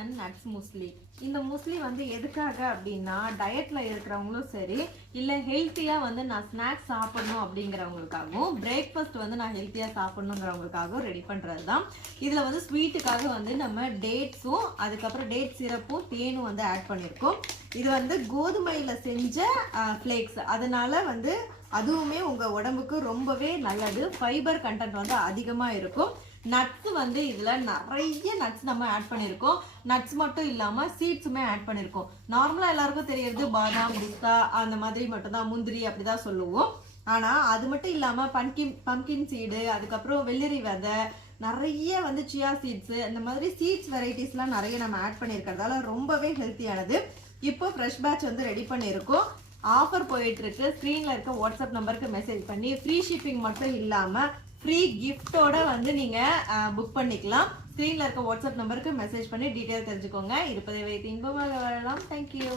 And nuts muesli. இந்த muesli வந்து எதுக்காக அப்படின்னா டயட்ல இருக்கிறவங்களும் சரி, இல்லை ஹெல்த்தியா வந்து நான் ஸ்நாக்ஸ் சாப்பிடணும் அப்படிங்கிறவங்களுக்காகவும், பிரேக்ஃபாஸ்ட் வந்து நான் ஹெல்த்தியா சாப்பிடணுங்கிறவங்களுக்காகவும் ரெடி பண்றது தான். இதுல வந்து ஸ்வீட்டுக்காக வந்து நம்ம டேட்ஸும் அதுக்கப்புறம் டேட் சிரப்பும் தேனும் வந்து ஆட் பண்ணியிருக்கோம். இது வந்து கோதுமையில செஞ்ச ஃப்ளேக்ஸ், அதனால வந்து அதுவுமே உங்க உடம்புக்கு ரொம்பவே நல்லது. ஃபைபர் கண்டென்ட் வந்து அதிகமா இருக்கும். நட்ஸ் வந்து இதுல நிறைய நட்ஸ் நம்ம ஆட் பண்ணியிருக்கோம். நட்ஸ் மட்டும் இல்லாம சீட்ஸுமே ஆட் பண்ணியிருக்கோம். நார்மலா எல்லாருக்கும் தெரியறது பாதாம், பிஸ்தா அந்த மாதிரி மட்டும் தான், முந்திரி அப்படிதான் சொல்லுவோம். ஆனா அது மட்டும் இல்லாம பம்கின் சீடு, அதுக்கப்புறம் வெள்ளரி விதை, நிறைய வந்து சியா சீட்ஸ், இந்த மாதிரி சீட்ஸ் வெரைட்டிஸ்லாம் நிறைய நம்ம ஆட் பண்ணியிருக்கிறதால ரொம்பவே ஹெல்த்தியானது. இப்போ ஃப்ரெஷ் பேட்ச் வந்து ரெடி பண்ணியிருக்கோம். ஆஃபர் போயிட்டு இருக்கு. ஸ்க்ரீன்ல இருக்க வாட்ஸ்அப் நம்பருக்கு மெசேஜ் பண்ணி ஃப்ரீ ஷிப்பிங் மட்டும் இல்லாம ஃப்ரீ கிஃப்டோட வந்து நீங்க புக் பண்ணிக்கலாம். ஸ்க்ரீன்ல இருக்க வாட்ஸ்அப் நம்பருக்கு மெசேஜ் பண்ணி டீட்டெயில் தெரிஞ்சுக்கோங்க. இருப்பதை வைத்து இன்பமாக வாழலாம். தேங்க்யூ.